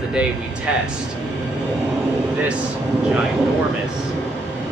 the day we test this ginormous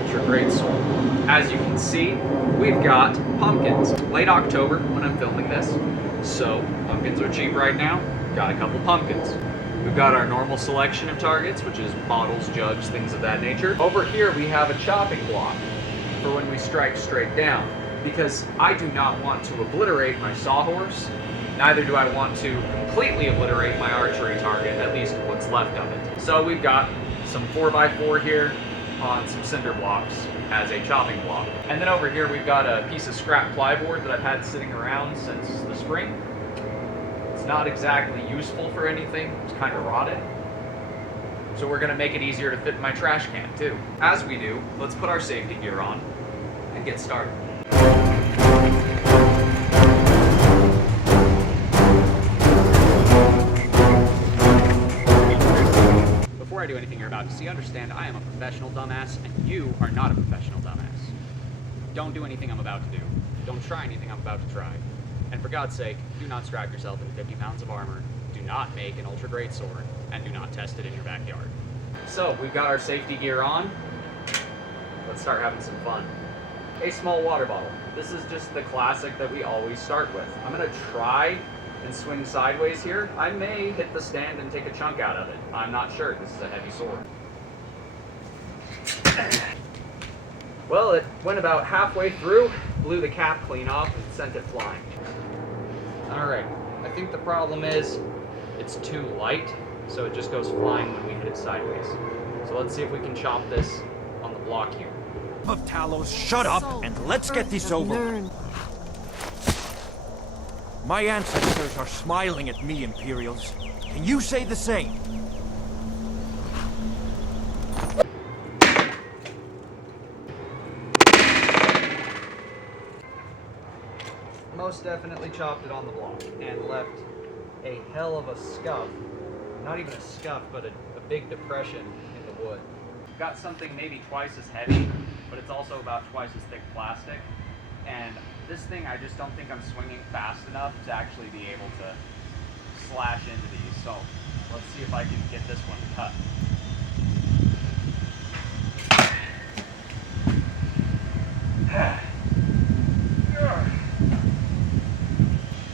Ultra Greatsword. As you can see, we've got pumpkins. Late October when I'm filming this, so pumpkins are cheap right now. Got a couple pumpkins. We've got our normal selection of targets, which is bottles, jugs, things of that nature. Over here we have a chopping block for when we strike straight down, because I do not want to obliterate my sawhorse, neither do I want to completely obliterate my archery target, at least what's left of it. So we've got some 4x4 here on some cinder blocks as a chopping block. And then over here we've got a piece of scrap plyboard that I've had sitting around since the spring. It's not exactly useful for anything, it's kind of rotted. So we're gonna make it easier to fit in my trash can too. As we do, let's put our safety gear on and get started. Before I do anything you're about to see, understand I am a professional dumbass and you are not a professional dumbass. Don't do anything I'm about to do. Don't try anything I'm about to try. And for God's sake, do not strap yourself into 50 pounds of armor, do not make an Ultra Greatsword, and do not test it in your backyard. So, we've got our safety gear on. Let's start having some fun. A small water bottle. This is just the classic that we always start with. I'm gonna try and swing sideways here. I may hit the stand and take a chunk out of it. I'm not sure, this is a heavy sword. Well, it went about halfway through, blew the cap clean off, and sent it flying. Alright, I think the problem is it's too light, so it just goes flying when we hit it sideways. So let's see if we can chop this on the block here. Of Talos, shut up and let's get this over with. My ancestors are smiling at me, Imperials. Can you say the same? Most definitely chopped it on the block and left a hell of a scuff. Not even a scuff, but a big depression in the wood. Got something maybe twice as heavy, but it's also about twice as thick plastic. And this thing, I just don't think I'm swinging fast enough to actually be able to slash into these. So let's see if I can get this one cut.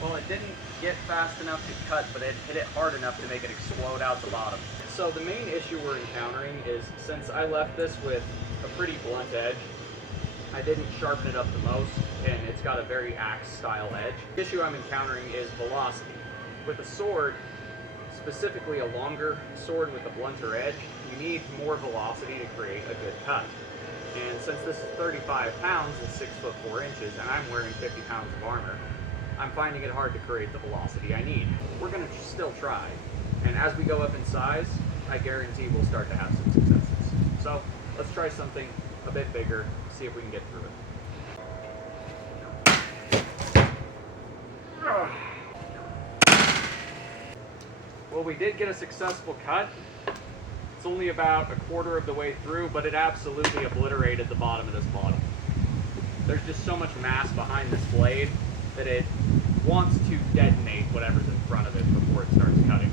Well, it didn't get fast enough to cut, but it hit it hard enough to make it explode out the bottom. So the main issue we're encountering is, since I left this with a pretty blunt edge, I didn't sharpen it up the most, and it's got a very axe-style edge. The issue I'm encountering is velocity. With a sword, specifically a longer sword with a blunter edge, you need more velocity to create a good cut. And since this is 35 pounds and 6'4" and I'm wearing 50 pounds of armor, I'm finding it hard to create the velocity I need. We're gonna still try, and as we go up in size, I guarantee we'll start to have some successes. So let's try something a bit bigger, see if we can get through it. Well, we did get a successful cut. It's only about a quarter of the way through, but it absolutely obliterated the bottom of this bottle. There's just so much mass behind this blade that it wants to detonate whatever's in front of it before it starts cutting.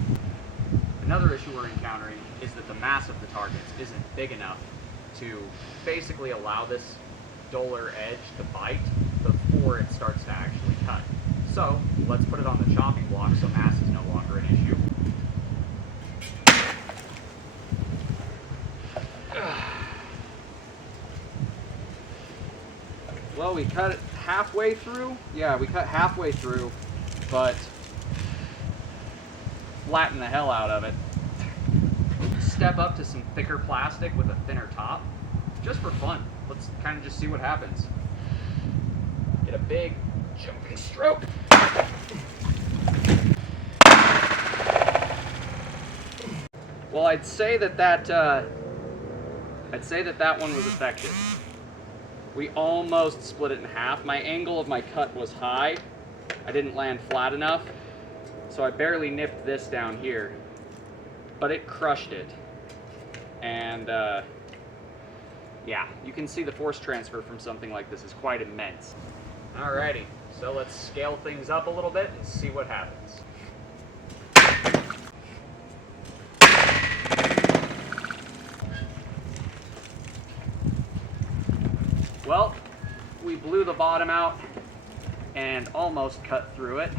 Another issue we're encountering is that the mass of the targets isn't big enough to basically allow this duller edge to bite before it starts to actually cut. So let's put it on the chopping block so mass is no longer an issue. Well, we cut it halfway through. Yeah, we cut halfway through, but flattened the hell out of it. Step up to some thicker plastic with a thinner top, just for fun. Let's kind of just see what happens. Get a big jumping stroke. Well, I'd say that one was effective. We almost split it in half. My angle of my cut was high. I didn't land flat enough, so I barely nipped this down here, but it crushed it. And yeah, you can see the force transfer from something like this is quite immense. Alrighty, so let's scale things up a little bit and see what happens. Well, we blew the bottom out and almost cut through it.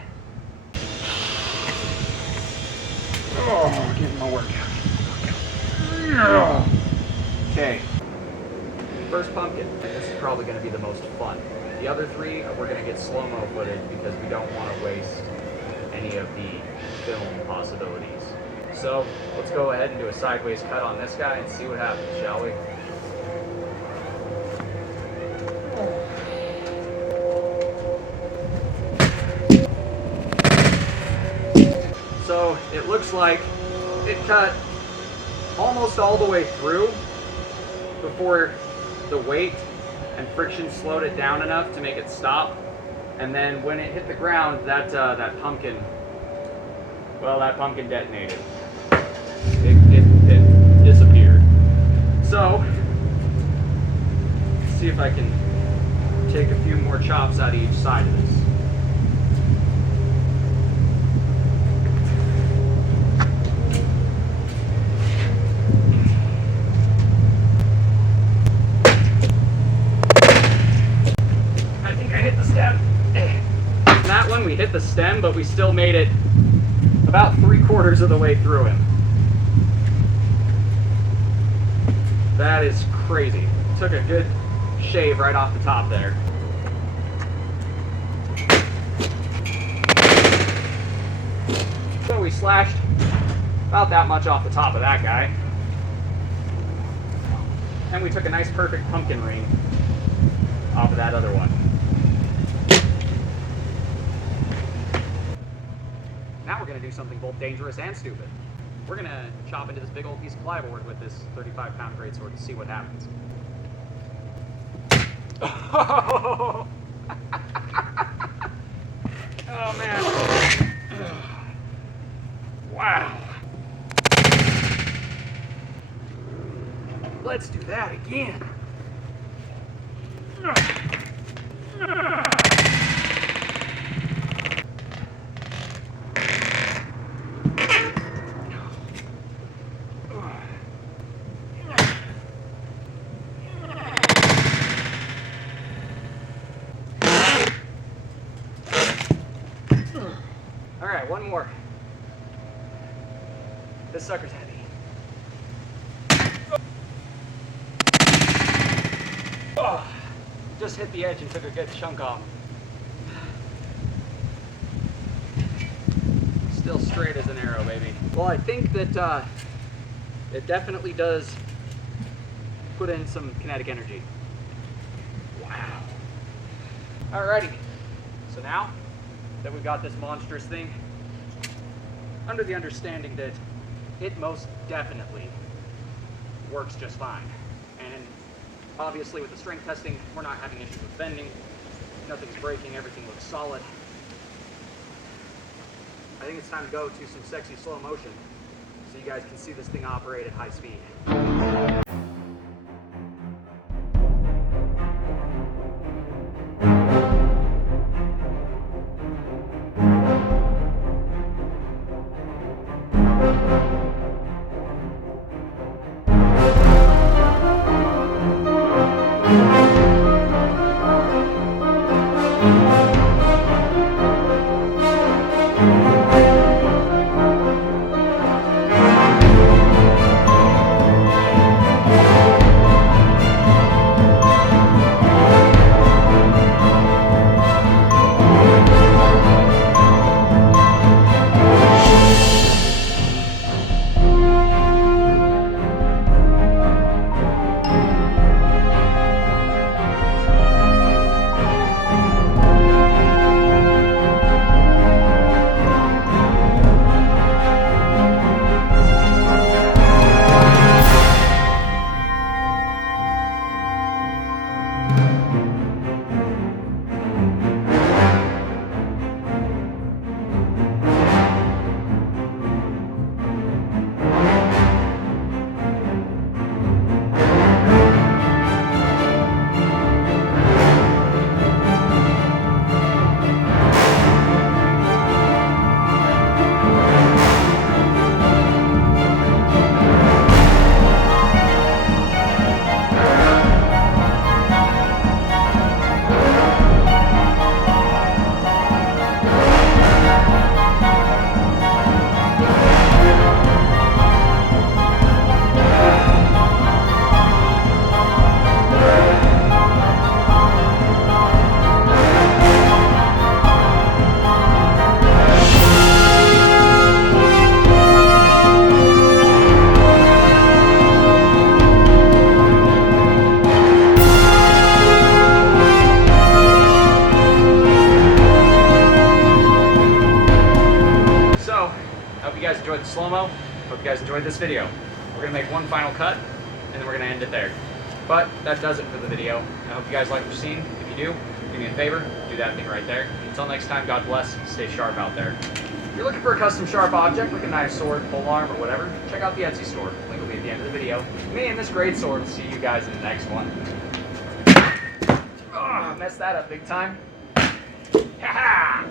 Oh, getting my workout. Okay. First pumpkin. This is probably going to be the most fun. The other three, we're going to get slow-mo footage because we don't want to waste any of the film possibilities. So let's go ahead and do a sideways cut on this guy and see what happens, shall we? So it looks like it cut almost all the way through before the weight and friction slowed it down enough to make it stop. And then when it hit the ground, that pumpkin detonated. It disappeared. So, let's see if I can take a few more chops out of each side of this. We hit the stem, but we still made it about 3/4 of the way through him. That is crazy. Took a good shave right off the top there. So we slashed about that much off the top of that guy. And we took a nice perfect pumpkin ring off of that other one. Now we're going to do something both dangerous and stupid. We're going to chop into this big old piece of plyboard with this 35-pound greatsword to see what happens. Oh, oh man. Wow. Let's do that again. All right, one more. This sucker's heavy. Oh, just hit the edge and took a good chunk off. Still straight as an arrow, baby. Well, I think that it definitely does put in some kinetic energy. Wow. Alrighty. So now that we've got this monstrous thing, under the understanding that it most definitely works just fine. And obviously with the strength testing, we're not having issues with bending, nothing's breaking, everything looks solid. I think it's time to go to some sexy slow motion so you guys can see this thing operate at high speed. guys enjoyed the slow-mo. Hope you guys enjoyed this video. We're going to make one final cut, and then we're going to end it there. But that does it for the video. I hope you guys like what you've seen. If you do, do me a favor, do that thing right there. Until next time, God bless, stay sharp out there. If you're looking for a custom sharp object, like a knife, sword, polearm, or whatever, check out the Etsy store. Link will be at the end of the video. Me and this great sword will see you guys in the next one. Oh, I messed that up big time. Ha ha!